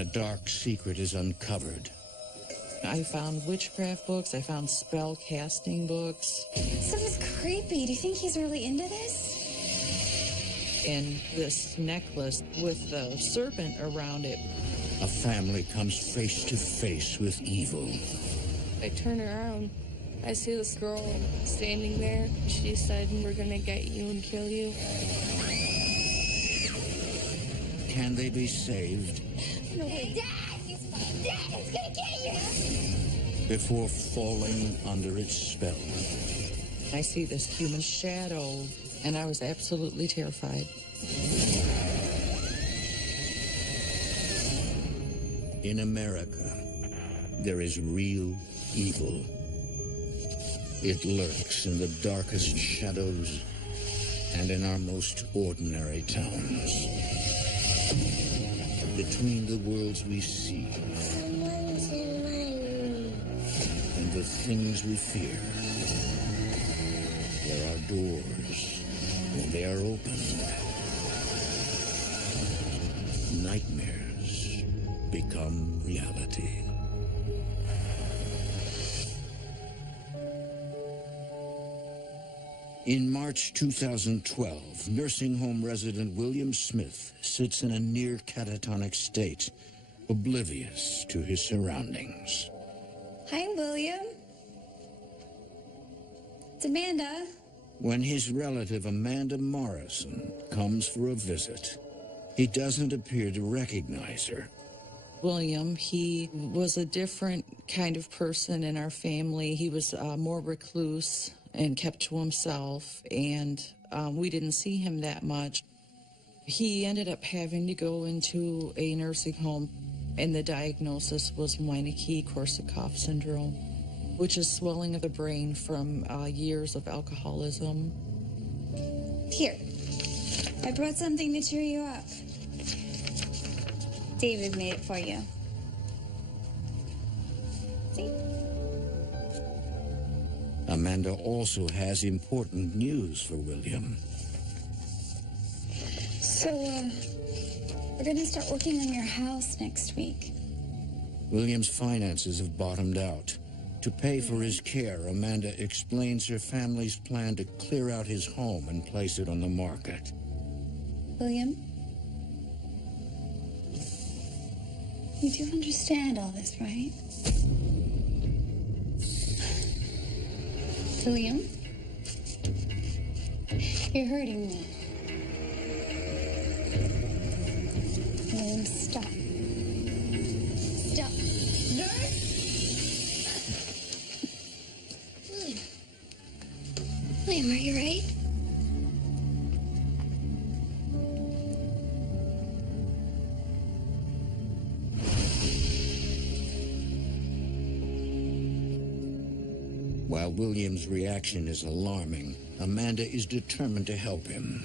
a dark secret is uncovered. I found witchcraft books. I found spell casting books. Stuff is creepy. Do you think he's really into this? And this necklace with the serpent around it. A family comes face to face with evil. I turn around. I see this girl standing there. She said, "We're gonna get you and kill you." Can they be saved? No way. Dad! He's gonna get you! Before falling under its spell. I see this human shadow, and I was absolutely terrified. In America, there is real evil. It lurks in the darkest shadows and in our most ordinary towns. Between the worlds we see Someone's in my room. and the things we fear, there are doors. When they are opened, nightmares become reality. In March 2012, nursing home resident William Smith sits in a near catatonic state, oblivious to his surroundings. Hi, William. It's Amanda. When his relative Amanda Morrison comes for a visit, he doesn't appear to recognize her. William, he was a different kind of person in our family. He was more recluse and kept to himself, and we didn't see him that much. He ended up having to go into a nursing home, and the diagnosis was Wernicke-Korsakoff syndrome, which is swelling of the brain from years of alcoholism. Here. I brought something to cheer you up. David made it for you. See? Amanda also has important news for William. So, we're gonna start working on your house next week. William's finances have bottomed out. To pay for his care, Amanda explains her family's plan to clear out his home and place it on the market. William? You do understand all this, right? William? You're hurting me. William, stop. Stop. Nurse? William, are you right? While William's reaction is alarming, Amanda is determined to help him.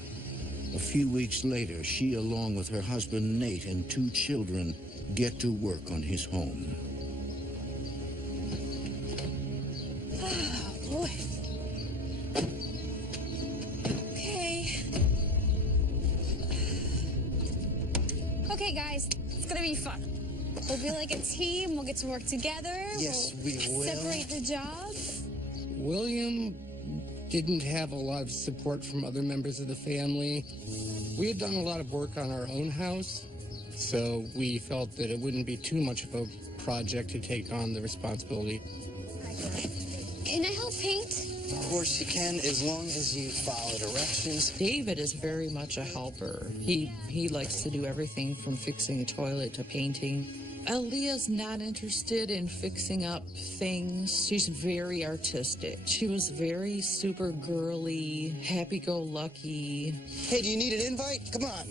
A few weeks later, she, along with her husband Nate and 2 children, get to work on his home. Oh, boy. Okay. Okay, guys, it's gonna be fun. We'll be like a team. We'll get to work together. Yes, we will. Separate the jobs. William didn't have a lot of support from other members of the family. We had done a lot of work on our own house, so we felt that it wouldn't be too much of a project to take on the responsibility. Can I help paint? Of course you can, as long as you follow directions. David is very much a helper. He likes to do everything from fixing a toilet to painting. Aaliyah's not interested in fixing up things. She's very artistic. She was very super girly, happy-go-lucky. Hey, do you need an invite? Come on.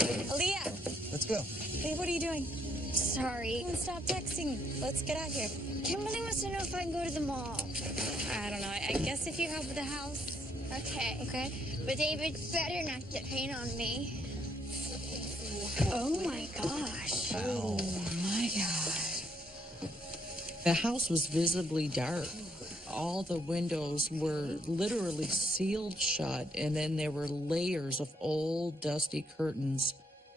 Aaliyah! Let's go. Hey, what are you doing? Sorry. Stop texting. Let's get out here. Kimberly wants to know if I can go to the mall. I don't know. I guess if you help with the house. Okay. Okay. But David better not get paint on me. Oh, my gosh. Oh, my God. The house was visibly dark. All the windows were literally sealed shut, and then there were layers of old, dusty curtains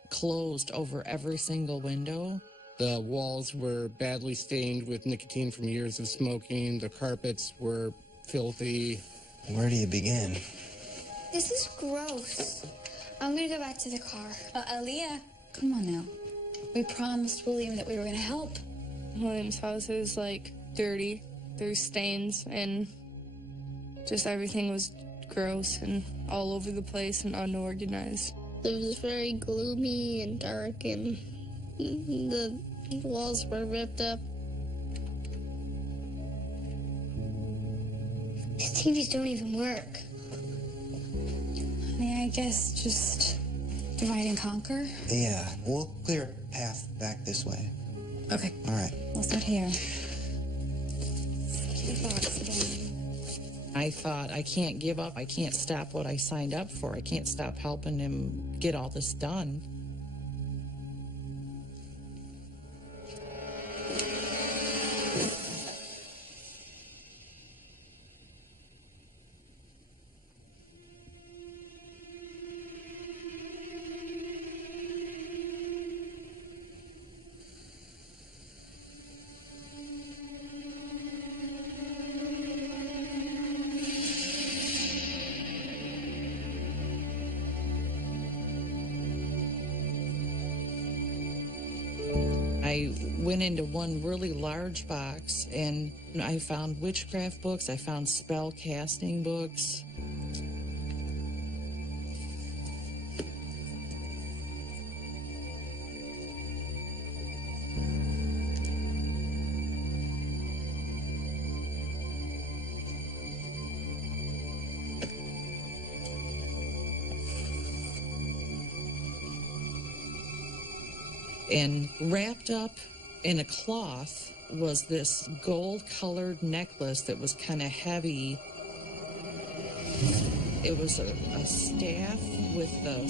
closed over every single window. The walls were badly stained with nicotine from years of smoking. The carpets were filthy. Where do you begin? This is gross. I'm gonna go back to the car. Aaliyah, come on now. We promised William that we were gonna help. William's house is like dirty. There's stains and just everything was gross and all over the place and unorganized. It was very gloomy and dark, and the walls were ripped up. These TVs don't even work. I mean, I guess just divide and conquer. Yeah, we'll clear a path back this way. Okay, All right. we'll start here. I thought, I can't give up. I can't stop what I signed up for. I can't stop helping him get all this done. I went into one really large box and I found witchcraft books, I found spell casting books. And wrapped up in a cloth was this gold-colored necklace that was kind of heavy. It was a staff with a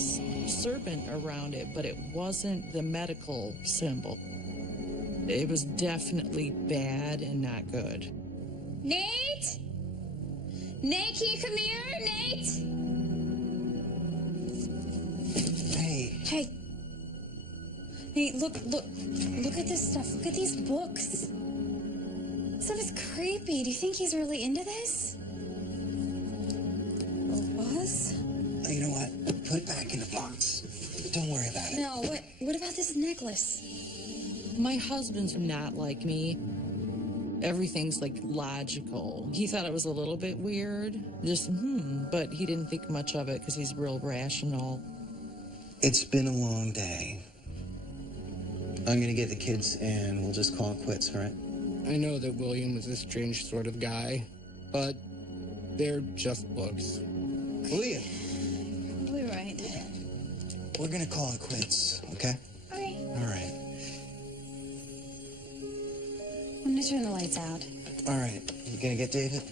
serpent around it, but it wasn't the medical symbol. It was definitely bad and not good. Nate? Nate, can you come here? Nate? Hey, Hey. Nate, look at this stuff. Look at these books. This stuff is creepy. Do you think he's really into this? Or was? you know what? Put it back in the box. Don't worry about it. No, what about this necklace? My husband's not like me. Everything's like logical. He thought it was a little bit weird, just but he didn't think much of it because he's real rational. It's been a long day. I'm gonna get the kids and we'll just call it quits, all right? I know that William was a strange sort of guy, but they're just books. Leah, Probably right. we're gonna call it quits, okay? Okay. All right. I'm gonna turn the lights out. All right. You gonna get David?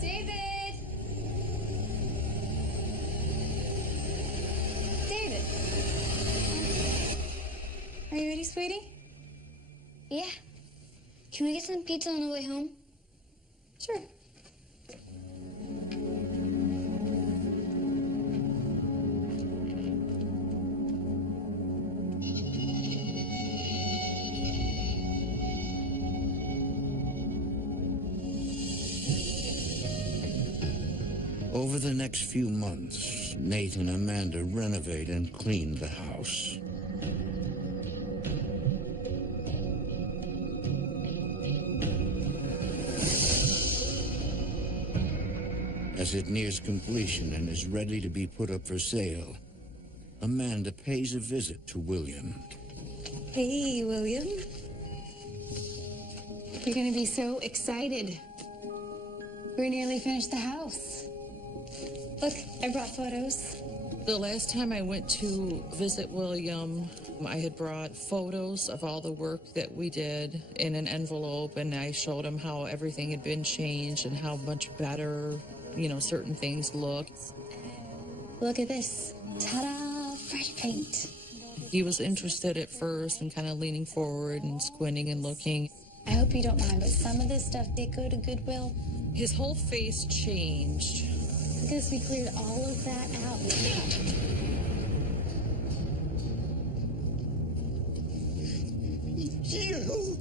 David! David! Are you ready, sweetie? Yeah. Can we get some pizza on the way home? Sure. Over the next few months, Nate and Amanda renovate and clean the house. As it nears completion and is ready to be put up for sale, Amanda pays a visit to William. Hey, William. You're gonna be so excited. We're nearly finished the house. Look, I brought photos. The last time I went to visit William, I had brought photos of all the work that we did in an envelope, and I showed him how everything had been changed and how much better, certain things looked. Look at this. Ta-da! Fresh paint. He was interested at first and kind of leaning forward and squinting and looking. I hope you don't mind, but some of this stuff did go to Goodwill. His whole face changed. Because we cleared all of that out. You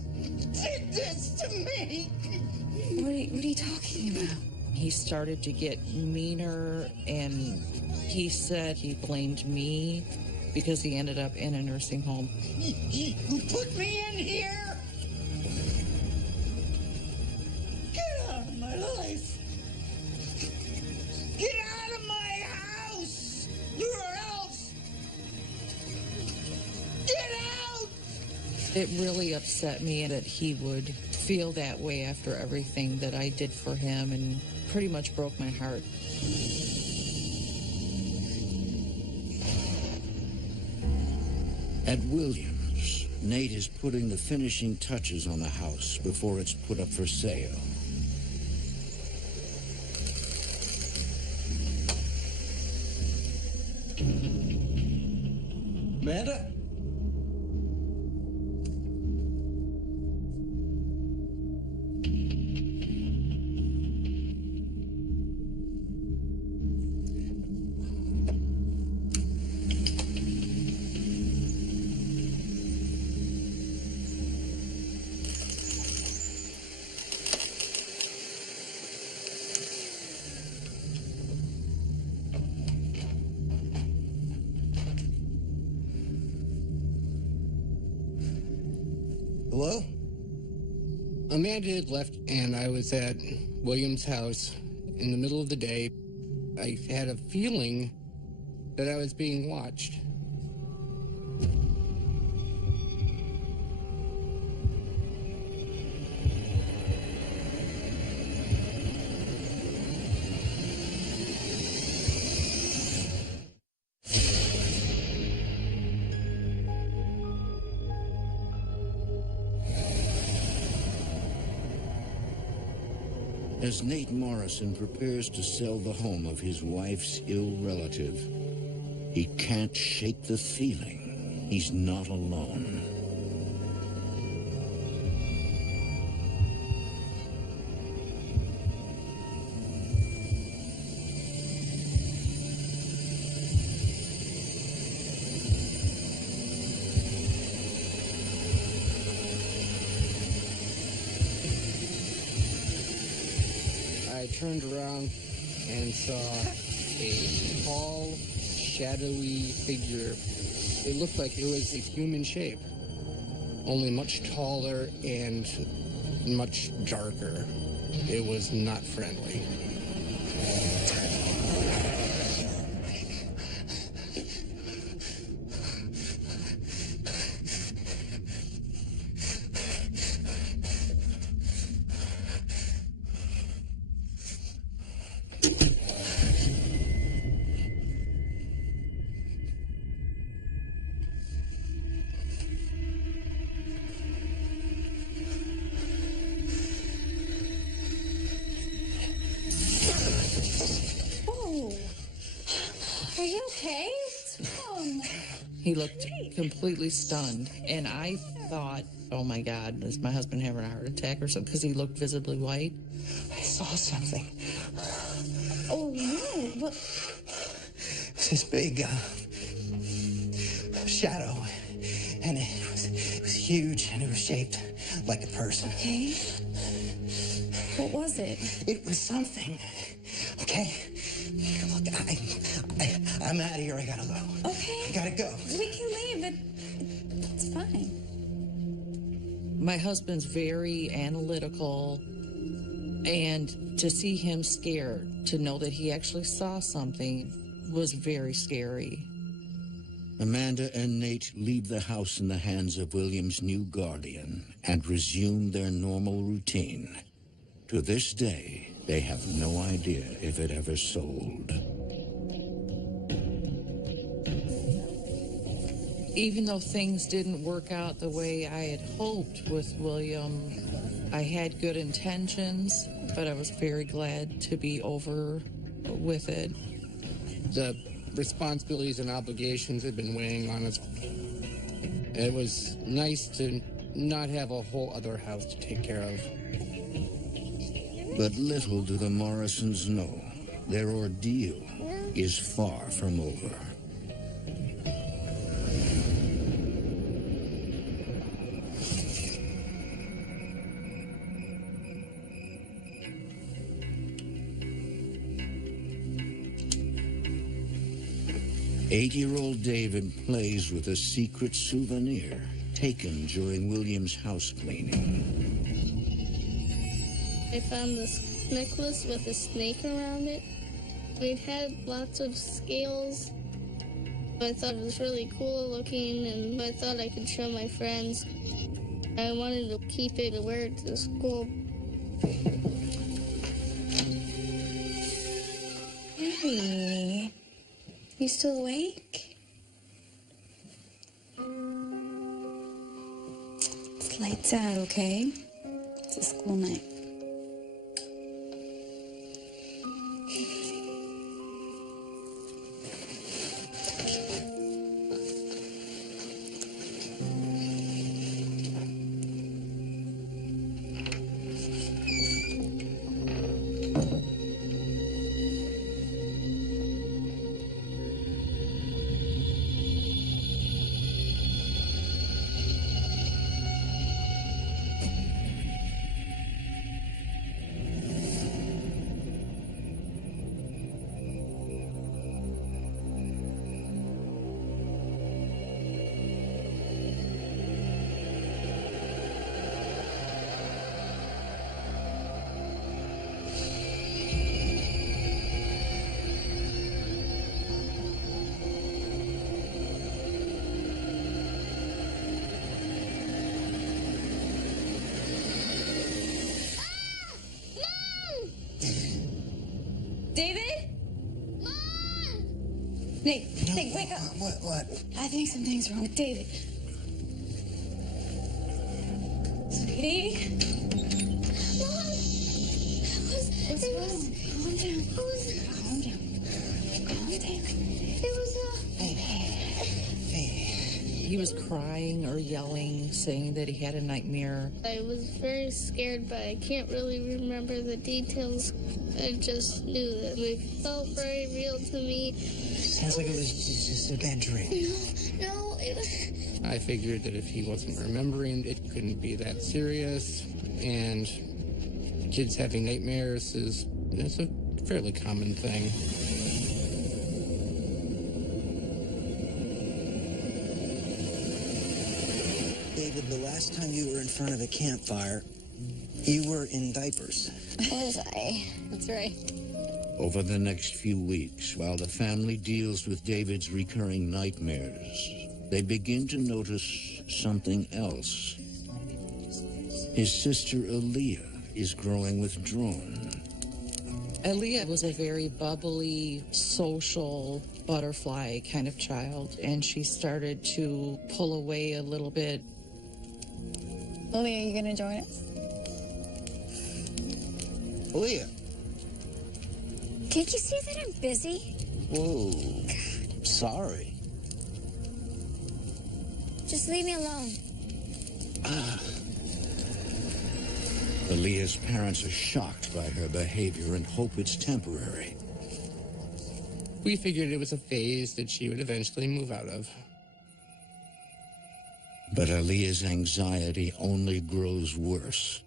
did this to me! What are you talking about? He started to get meaner, and he said he blamed me because he ended up in a nursing home. You put me in here? Get out of my life! Get out of my house! Or else! Get out! It really upset me that he would feel that way after everything that I did for him, and pretty much broke my heart. At Williams, Nate is putting the finishing touches on the house before it's put up for sale. Amanda? Hello? Amanda had left, and I was at William's house in the middle of the day. I had a feeling that I was being watched. As Nate Morrison prepares to sell the home of his wife's ill relative, he can't shake the feeling he's not alone. I turned around and saw a tall, shadowy figure. It looked like it was a human shape, only much taller and much darker. It was not friendly. Are you okay? What's wrong? He looked completely stunned, and I thought, oh my God, is my husband having a heart attack or something? Because he looked visibly white. I saw something. Oh, no. What? This big shadow, and it was huge, and it was shaped like a person. Okay. What was it? It was something. Okay. Look, I'm out of here. I gotta go. Okay. I gotta go. We can leave, but it's fine. My husband's very analytical, and to see him scared, to know that he actually saw something, was very scary. Amanda and Nate leave the house in the hands of William's new guardian and resume their normal routine. To this day, they have no idea if it ever sold. Even though things didn't work out the way I had hoped with William, I had good intentions, but I was very glad to be over with it. The responsibilities and obligations had been weighing on us. It was nice to not have a whole other house to take care of. But little do the Morrisons know, their ordeal is far from over. Eight-year-old David plays with a secret souvenir taken during William's house cleaning. I found this necklace with a snake around it. It had lots of scales. I thought it was really cool looking, and I thought I could show my friends. I wanted to keep it and wear it to school. Hey, you still awake? It's lights out, okay? It's a school night. David? Mom! Nate, wake up. What? I think something's wrong with David. Sweetie? Mom! Calm down. Calm down. It was He was crying or yelling, saying that he had a nightmare. I was very scared, but I can't really remember the details. I just knew that it felt very real to me. Sounds like it was just a bad dream. No, it was... I figured that if he wasn't remembering, it couldn't be that serious. And kids having nightmares is a fairly common thing. David, the last time you were in front of a campfire, you were in diapers. Was I? That's right. Over the next few weeks, while the family deals with David's recurring nightmares, they begin to notice something else. His sister Aaliyah is growing withdrawn. Aaliyah was a very bubbly, social, butterfly kind of child, and she started to pull away a little bit. Lily, are you going to join us? Aaliyah. Can't you see that I'm busy? Whoa. Sorry. Just leave me alone. Aaliyah's parents are shocked by her behavior and hope it's temporary. We figured it was a phase that she would eventually move out of. But Aaliyah's anxiety only grows worse.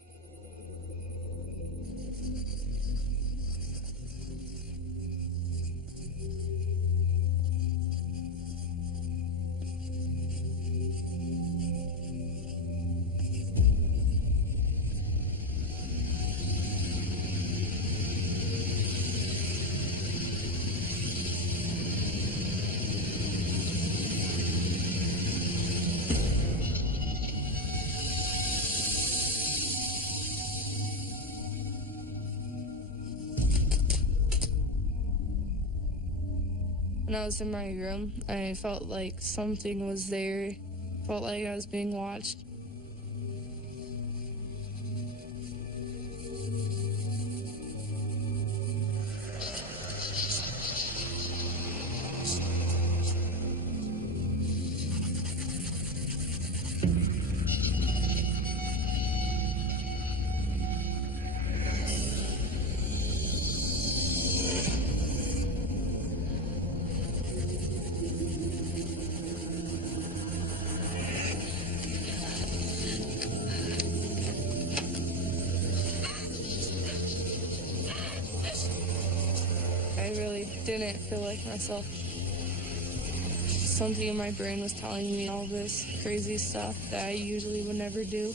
When I was in my room, I felt like something was there. Felt like I was being watched. I really didn't feel like myself. Something in my brain was telling me all this crazy stuff that I usually would never do.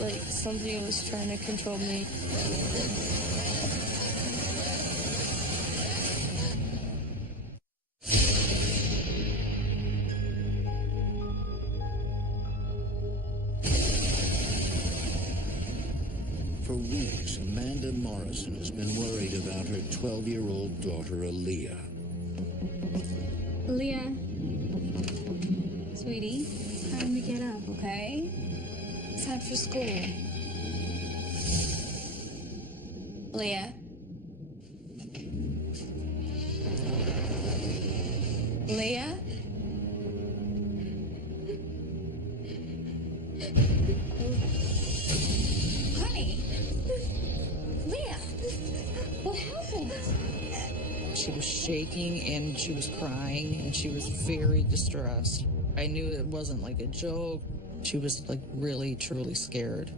Like something was trying to control me. For weeks, Amanda Morrison has been worried about her 12-year-old daughter, Aaliyah. Aaliyah. Sweetie, time to get up, okay? It's time for school. Aaliyah. Aaliyah? Honey! Leah! What happened? She was shaking and she was crying and she was very distressed. I knew it wasn't like a joke. She was like really, truly scared.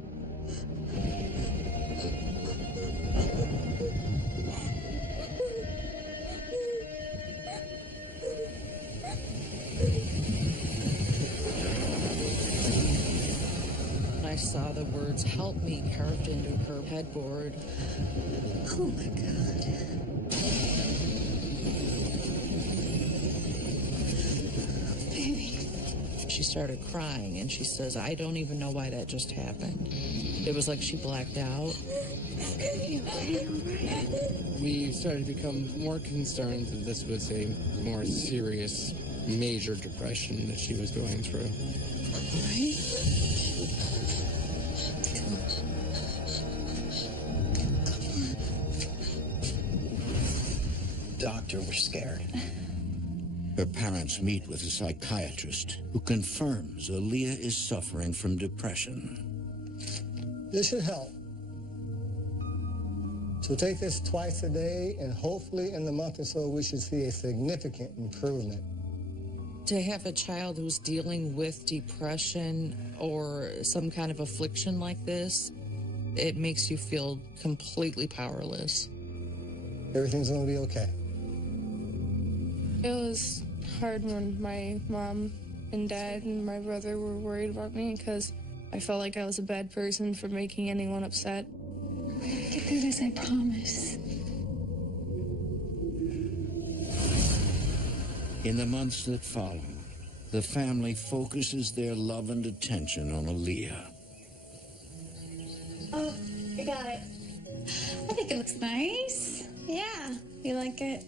I saw the words "help me" carved into her headboard. Oh my God. Baby. She started crying and she says, "I don't even know why that just happened." It was like she blacked out. We started to become more concerned that this was a more serious, major depression that she was going through. Right? Doctor, we're scared. Her parents meet with a psychiatrist who confirms Aaliyah is suffering from depression. This should help. So take this twice a day, and hopefully in the month or so, we should see a significant improvement. To have a child who's dealing with depression or some kind of affliction like this, it makes you feel completely powerless. Everything's going to be okay. It was hard when my mom and dad and my brother were worried about me because I felt like I was a bad person for making anyone upset. Get through this, I promise. In the months that follow, the family focuses their love and attention on Aaliyah. Oh, I got it. I think it looks nice. Yeah, you like it?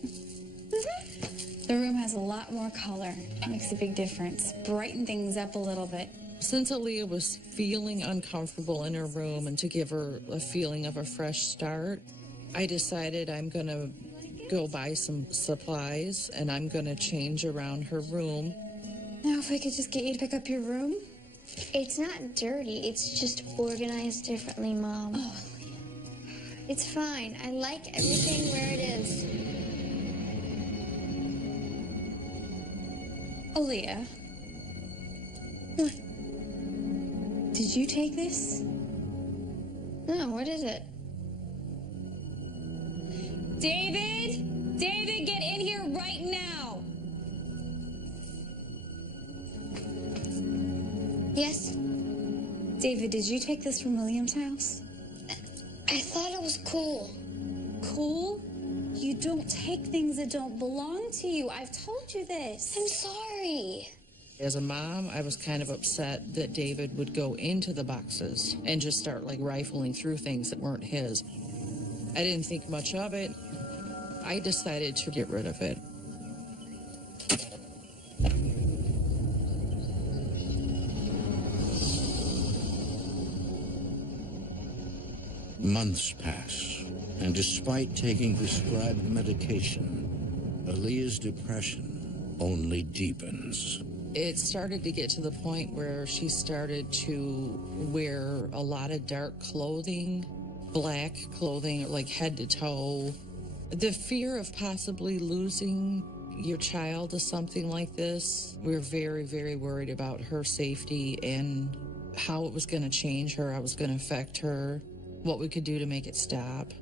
The room has a lot more color. Makes a big difference. Brighten things up a little bit. Since Aaliyah was feeling uncomfortable in her room and to give her a feeling of a fresh start, I decided I'm going to go buy some supplies and I'm going to change around her room. Now, if I could just get you to pick up your room. It's not dirty. It's just organized differently, Mom. Oh. It's fine. I like everything where it is. Aaliyah. What? Did you take this? No, what is it? David! David, get in here right now! Yes? David, did you take this from William's house? I thought it was cool. Cool? You don't take things that don't belong to you. I've told you this. I'm sorry. As a mom, I was kind of upset that David would go into the boxes and just start like rifling through things that weren't his. I didn't think much of it. I decided to get rid of it. Months pass, and despite taking prescribed medication, Aaliyah's depression only deepens. It started to get to the point where she started to wear a lot of dark clothing, black clothing, like head to toe. The fear of possibly losing your child to something like this, we're very, very worried about her safety and how it was going to change her, how it was going to affect her, what we could do to make it stop.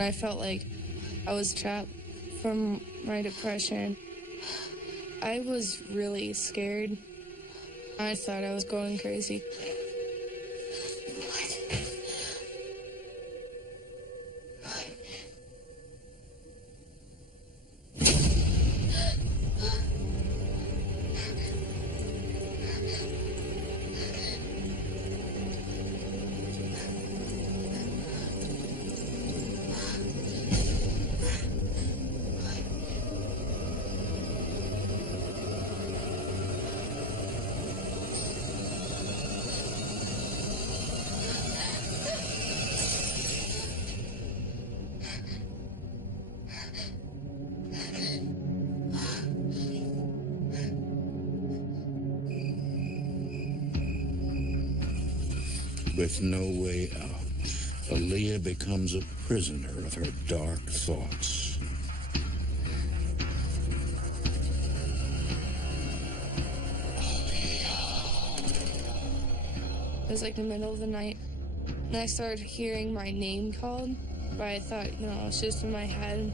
I felt like I was trapped from my depression. I was really scared. I thought I was going crazy. With no way out, Aaliyah becomes a prisoner of her dark thoughts. It was like the middle of the night, and I started hearing my name called, but I thought, it was just in my head.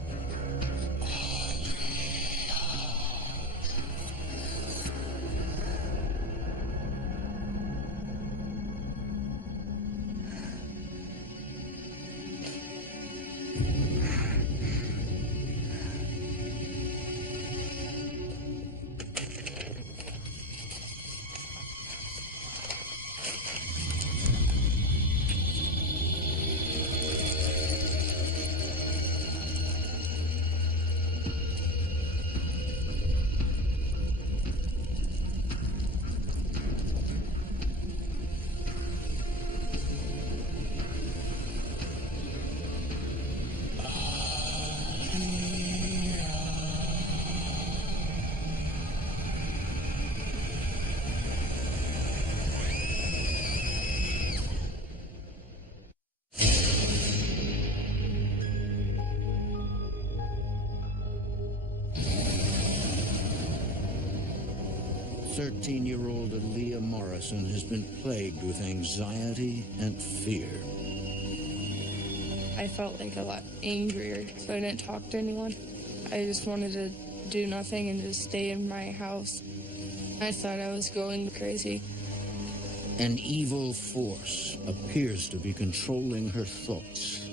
Thirteen-year-old Aaliyah Morrison has been plagued with anxiety and fear. I felt like a lot angrier, so I didn't talk to anyone. I just wanted to do nothing and just stay in my house. I thought I was going crazy. An evil force appears to be controlling her thoughts.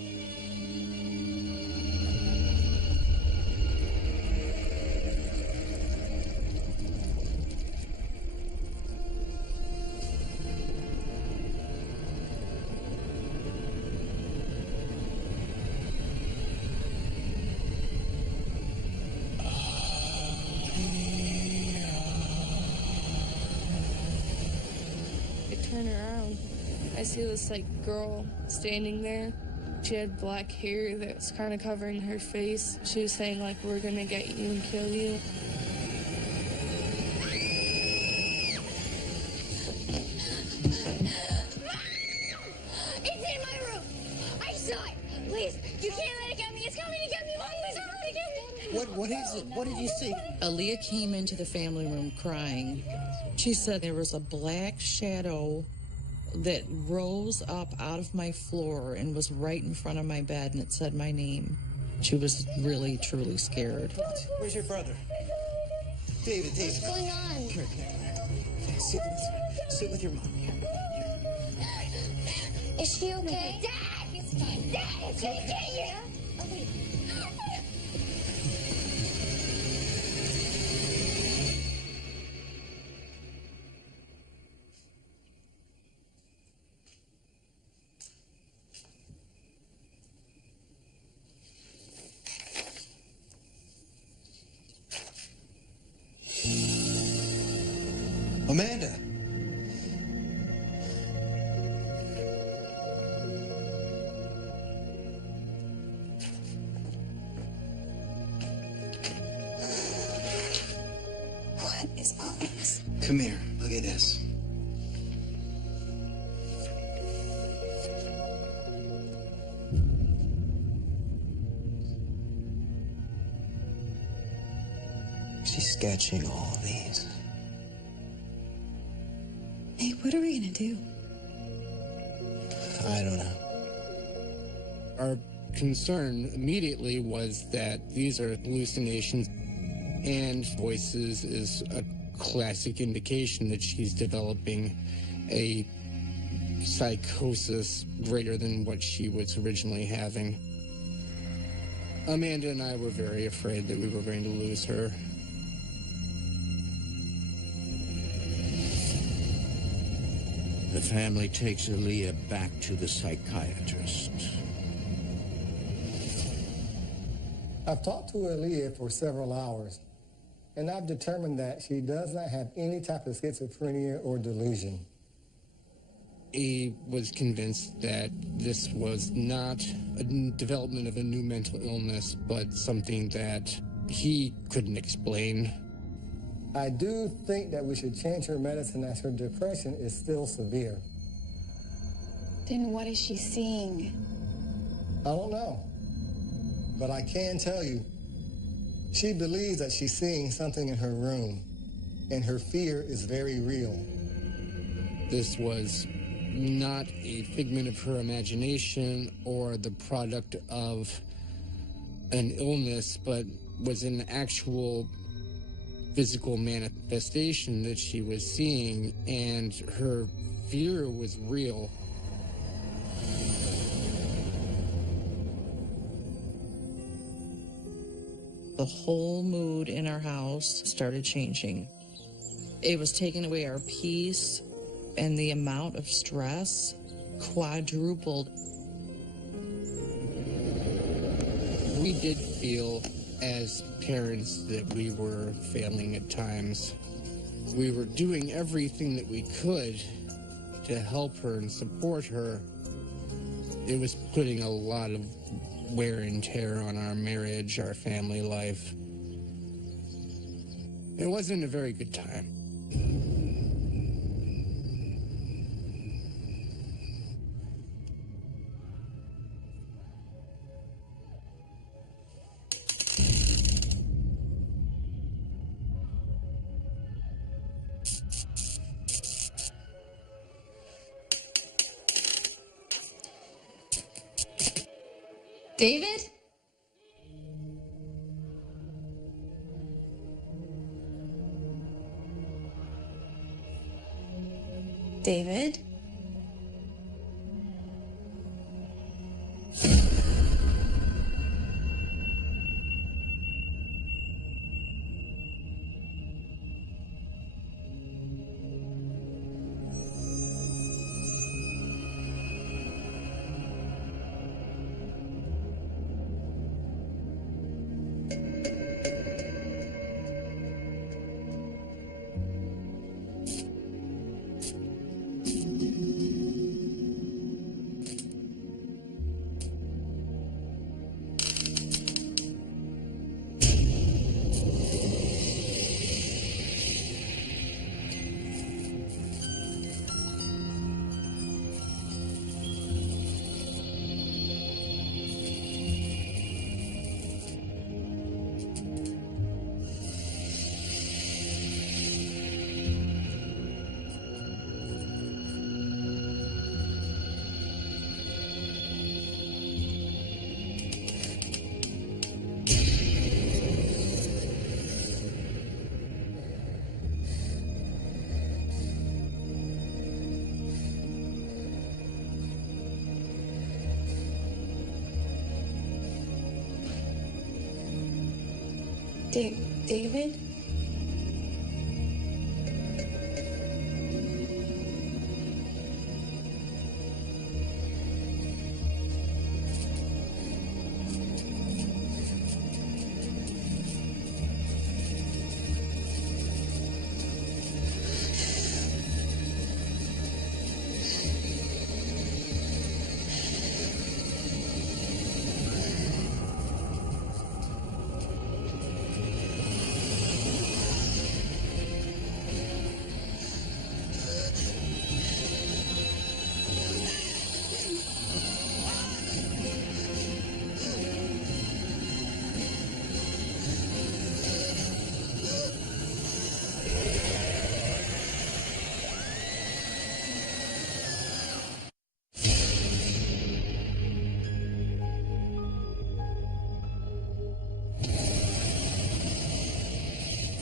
Turn around. I see this girl standing there. She had black hair that was kind of covering her face. She was saying we're gonna get you and kill you. It's in my room. I saw it. Please, you can't let it get me. It's coming to get me. Please don't let it get me. What is it? What did you see? Aaliyah came into the family room crying. She said there was a black shadow that rose up out of my floor and was right in front of my bed, and it said my name. She was really, truly scared. Where's your brother? David. What's going on? Come here. Okay, sit with your mom. Here. Is she okay? Dad! It's fine. Dad, it's gonna get you! Okay. Amanda! What is all this? Come here. Look at this. She's sketching all these. Hey, what are we gonna do? I don't know. Our concern immediately was that these are hallucinations, and voices is a classic indication that she's developing a psychosis greater than what she was originally having. Amanda and I were very afraid that we were going to lose her. The family takes Aaliyah back to the psychiatrist. I've talked to Aaliyah for several hours, and I've determined that she does not have any type of schizophrenia or delusion. He was convinced that this was not a development of a new mental illness, but something that he couldn't explain. I do think that we should change her medicine as her depression is still severe. Then what is she seeing? I don't know, but I can tell you, she believes that she's seeing something in her room, and her fear is very real. This was not a figment of her imagination or the product of an illness, but was an actual physical manifestation that she was seeing, and her fear was real. The whole mood in our house started changing. It was taking away our peace, and the amount of stress quadrupled. We did feel as parents that we were failing at times. We were doing everything that we could to help her and support her. It was putting a lot of wear and tear on our marriage, our family life. It wasn't a very good time. David? David? David?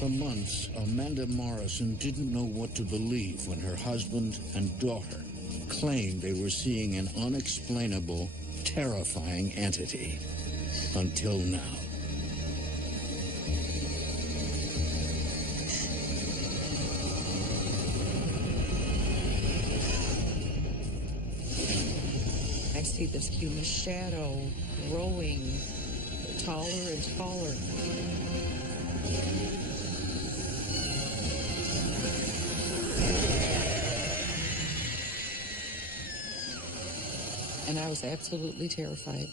For months, Amanda Morrison didn't know what to believe when her husband and daughter claimed they were seeing an unexplainable, terrifying entity. Until now. I see this human shadow growing taller and taller. And I was absolutely terrified.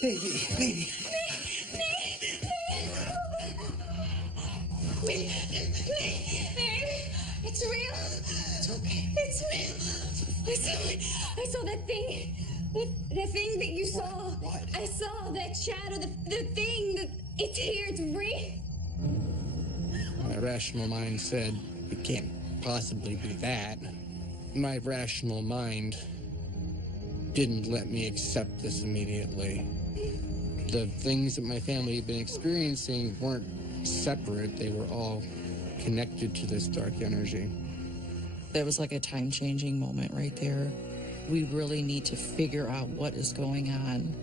Baby. Mary, it's real. It's okay. It's real. I saw that thing. The thing that you saw. What? I saw that shadow. The thing. It's here. It's real. My rational mind said, it can't possibly be that. My rational mind didn't let me accept this immediately. The things that my family had been experiencing weren't separate. They were all connected to this dark energy. That was like a time-changing moment right there. We really need to figure out what is going on.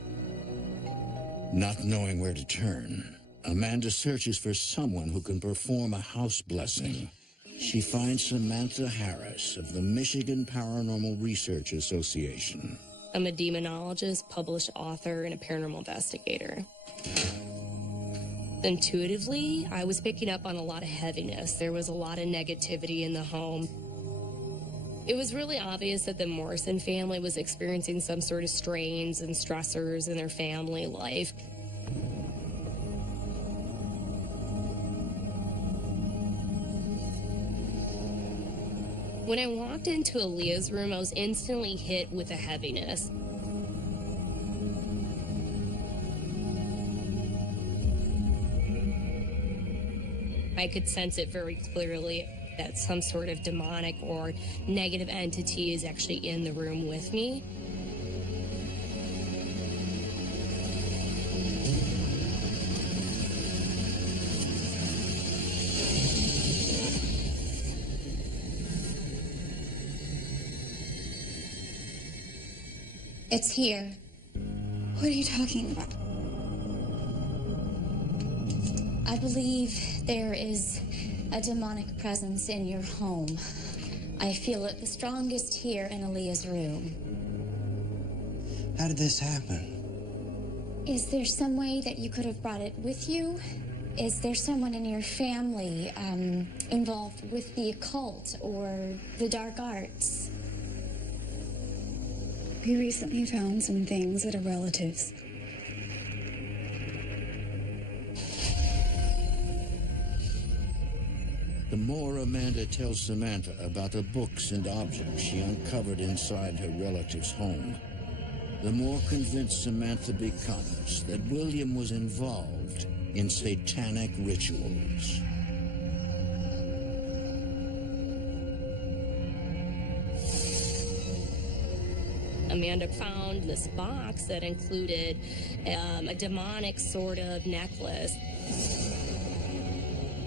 Not knowing where to turn, Amanda searches for someone who can perform a house blessing. She finds Samantha Harris of the Michigan Paranormal Research Association. I'm a demonologist, published author, and a paranormal investigator. Intuitively, I was picking up on a lot of heaviness. There was a lot of negativity in the home. It was really obvious that the Morrison family was experiencing some sort of strains and stressors in their family life. When I walked into Aaliyah's room, I was instantly hit with a heaviness. I could sense it very clearly that some sort of demonic or negative entity is actually in the room with me. It's here. What are you talking about? I believe there is a demonic presence in your home. I feel it the strongest here in Aaliyah's room. How did this happen? Is there some way that you could have brought it with you? Is there someone in your family involved with the occult or the dark arts? We recently found some things that are relatives. The more Amanda tells Samantha about the books and objects she uncovered inside her relative's home, the more convinced Samantha becomes that William was involved in satanic rituals. Amanda found this box that included a demonic sort of necklace.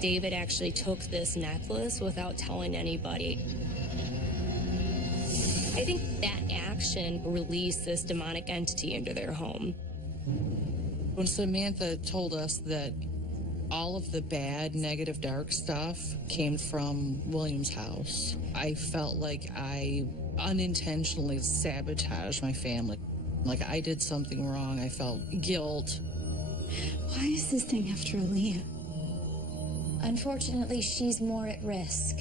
David actually took this necklace without telling anybody. I think that action released this demonic entity into their home. When Samantha told us that all of the bad, negative, dark stuff came from William's house, I felt like I unintentionally sabotaged my family. Like I did something wrong. I felt guilt. Why is this thing after Aaliyah? Unfortunately, she's more at risk.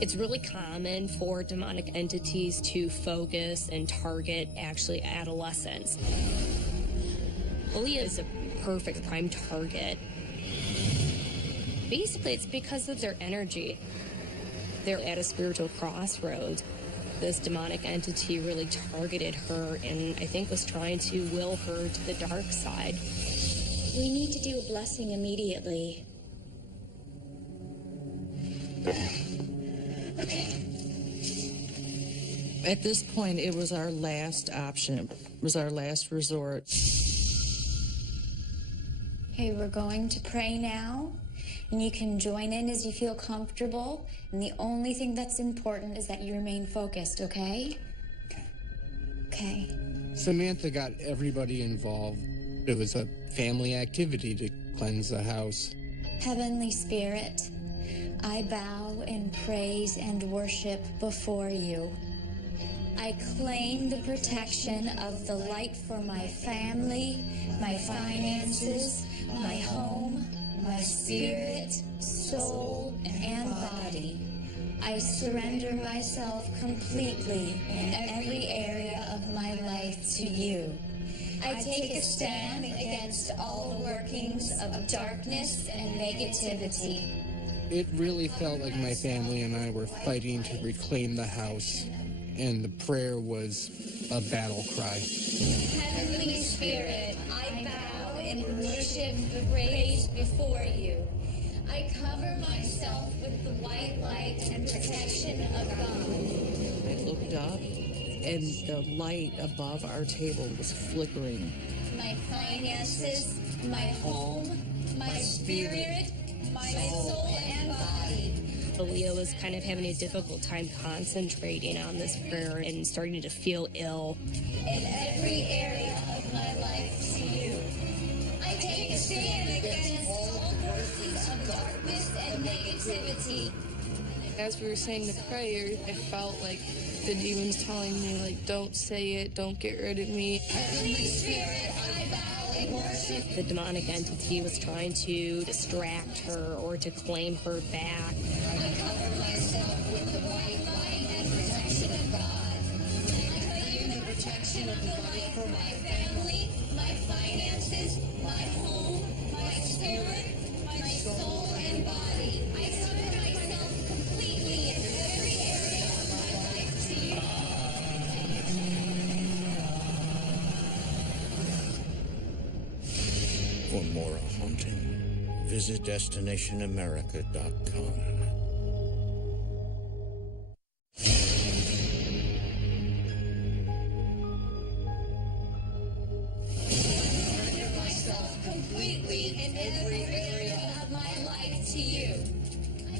It's really common for demonic entities to focus and target actually adolescents. Aaliyah is a perfect prime target. Basically, it's because of their energy. They're at a spiritual crossroads. This demonic entity really targeted her and I think was trying to will her to the dark side. We need to do a blessing immediately. Okay. At this point, it was our last option. It was our last resort. Okay, we're going to pray now, and you can join in as you feel comfortable. And the only thing that's important is that you remain focused, okay? Okay. Samantha got everybody involved. It was a family activity to cleanse the house. Heavenly Spirit, I bow in praise and worship before you. I claim the protection of the light for my family, my finances, my home, my spirit, soul, and body. I surrender myself completely in every area of my life to you. I take a stand against all the workings of darkness and negativity. It really felt like my family and I were fighting to reclaim the house, and the prayer was a battle cry. Heavenly Spirit, I bow in worship and praise before you. I cover myself with the white light and protection of God. I looked up, and the light above our table was flickering. My finances, my home, my spirit, my soul and body. Aaliyah was kind of having a difficult time concentrating on this prayer and starting to feel ill. In every area of my life to you. I take a stand against all forces of darkness and negativity. As we were saying the prayer, I felt like the demons telling me, like, don't say it, don't get rid of me. Heavenly Spirit, I bow in worship. The demonic entity was trying to distract her or to claim her back. I cover myself with the white light and protection of God. I claim the protection of the light for my family, my finances, my home, my spirit, my soul and body. I cover myself completely in every area of my life to you. For more haunting, visit DestinationAmerica.com. Completely in every area of my life to you.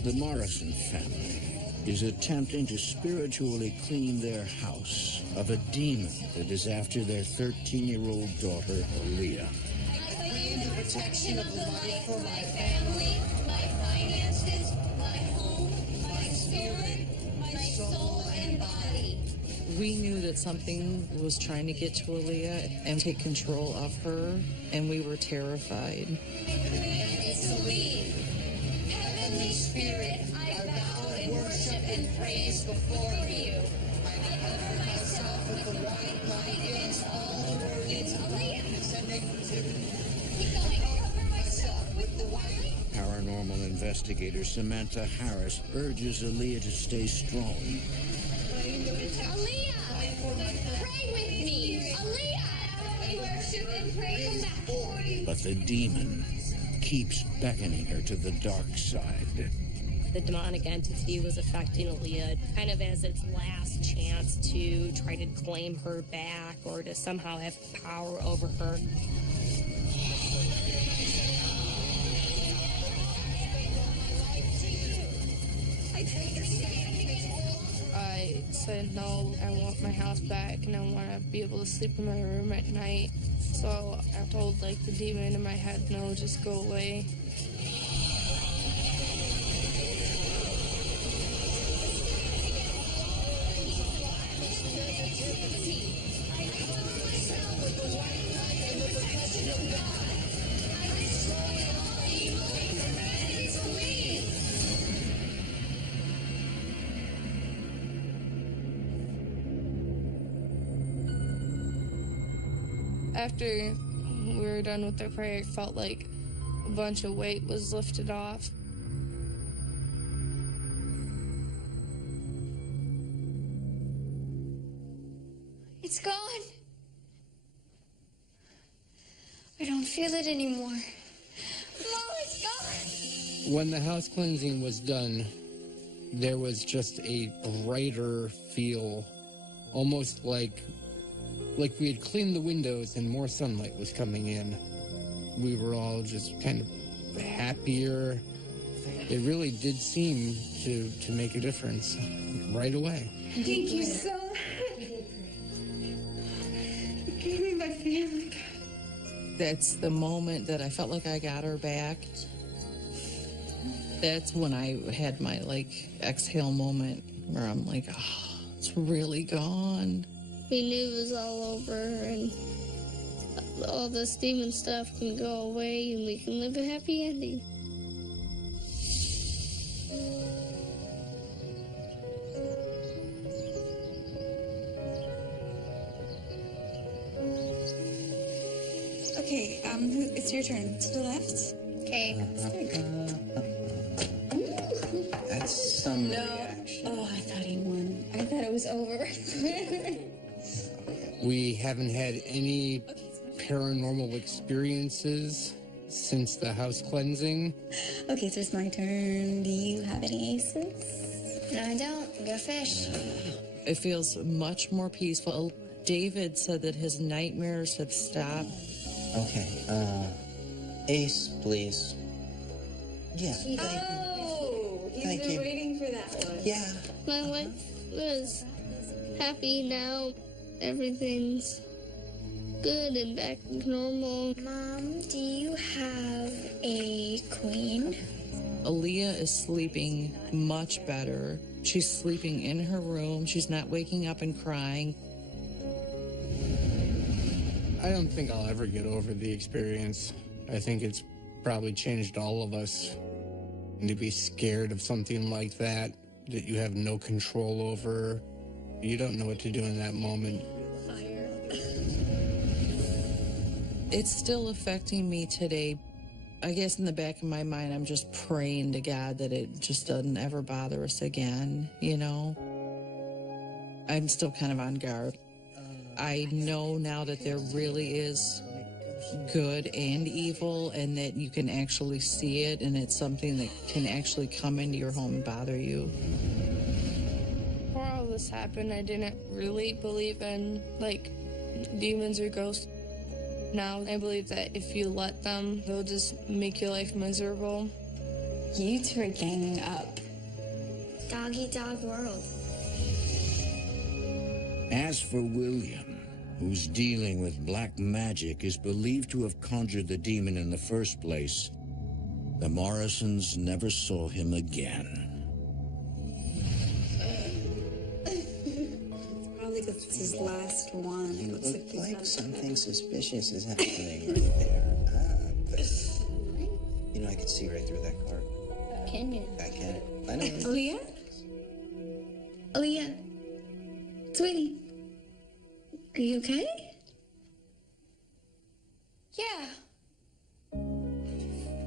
The Morrison family is attempting to spiritually clean their house of a demon that is after their 13-year-old daughter, Aaliyah. I claim the protection of the light for my family, my finances, my home, my spirit, my soul and body. We knew that something was trying to get to Aaliyah and take control of her, and we were terrified. It's to leave. Heavenly Spirit, I bow in worship and praise before you. I cover myself with the white light against all the workings of Keep going. I cover myself with the white. Paranormal investigator Samantha Harris urges Aaliyah to stay strong. Aaliyah! Pray with me! Aaliyah! I worship and pray before you. But the demon keeps beckoning her to the dark side. The demonic entity was affecting Aaliyah kind of as its last chance to try to claim her back or to somehow have power over her. I I said, no, I want my house back and I want to be able to sleep in my room at night. So I told like the demon in my head, no, just go away. After we were done with the prayer, it felt like a bunch of weight was lifted off. It's gone. I don't feel it anymore. Mom, it's gone. When the house cleansing was done, there was just a brighter feel, almost like we had cleaned the windows and more sunlight was coming in. We were all just kind of happier. It really did seem to make a difference right away. Thank you so much. You gave me my family. That's the moment that I felt like I got her back. That's when I had my exhale moment where I'm like, oh, it's really gone. We knew it was all over and all this demon stuff can go away and we can live a happy ending. Okay, it's your turn. To the left. Okay. That's some No. reaction. Oh, I thought he won. I thought it was over. We haven't had any paranormal experiences since the house cleansing. Okay, so it's my turn. Do you have any aces? No, I don't. Go fish. It feels much more peaceful. David said that his nightmares have stopped. Okay, ace, please. Yeah, thank you. Oh, he's Thank been you. waiting for that one. Yeah. My wife was happy now. Everything's good and back to normal. Mom, do you have a queen? Aaliyah is sleeping much better. She's sleeping in her room. She's not waking up and crying. I don't think I'll ever get over the experience. I think it's probably changed all of us. And to be scared of something like that you have no control over, you don't know what to do in that moment. It's still affecting me today. I guess in the back of my mind, I'm just praying to God that it just doesn't ever bother us again, you know? I'm still kind of on guard. I know now that there really is good and evil and that you can actually see it and it's something that can actually come into your home and bother you. Before all this happened, I didn't really believe in demons or ghosts. Now I believe that if you let them, they'll just make your life miserable. You two are ganging up. Doggy dog world. As for William, whose dealing with black magic is believed to have conjured the demon in the first place, the Morrisons never saw him again. Probably because it's his last one. You Looks look he's like not- something suspicious is happening right there. But, I could see right through that card. Can you? I can. I know. Aaliyah? Aaliyah? Sweetie? Are you okay? Yeah.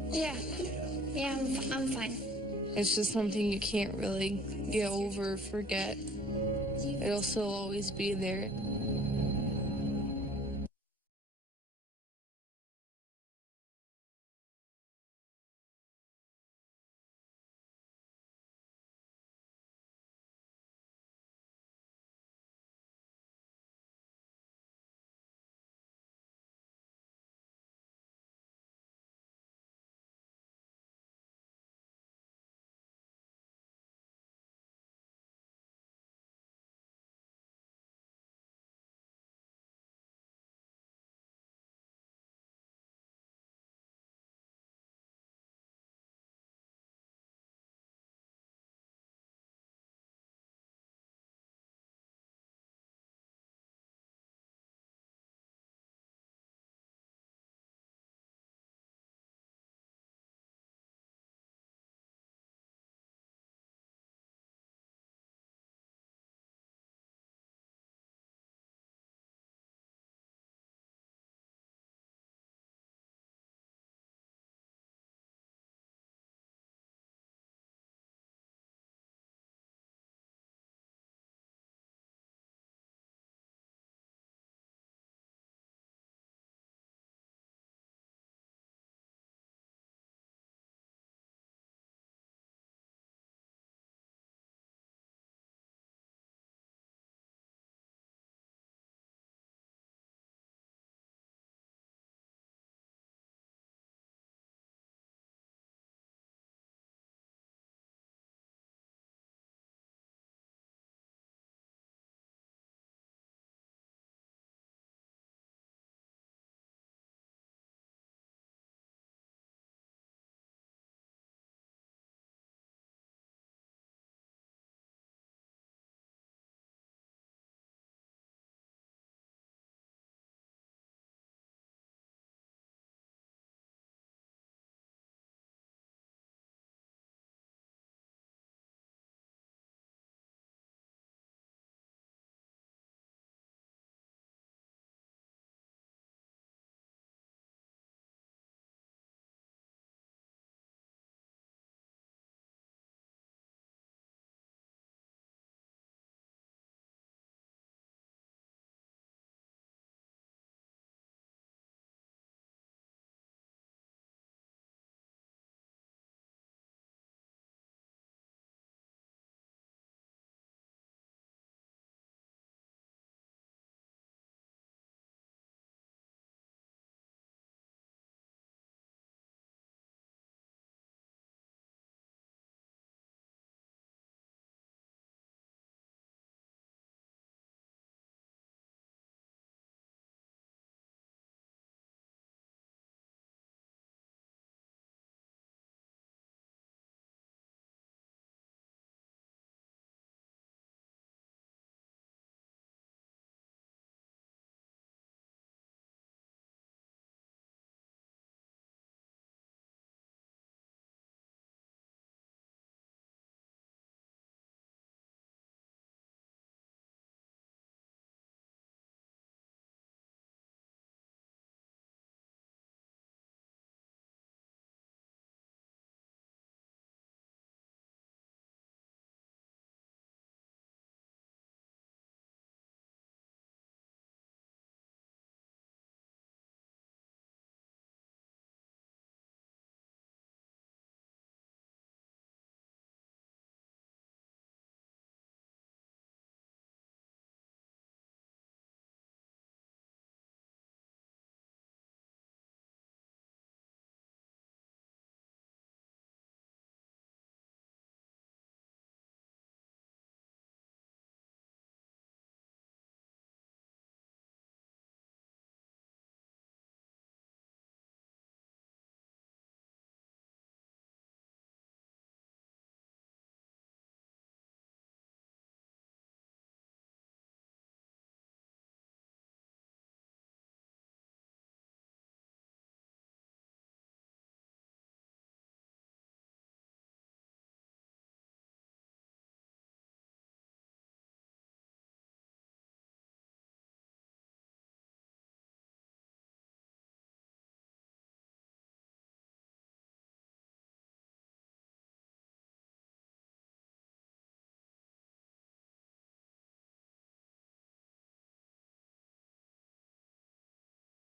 Yeah, I'm fine. It's just something you can't really get over or forget. It'll still always be there.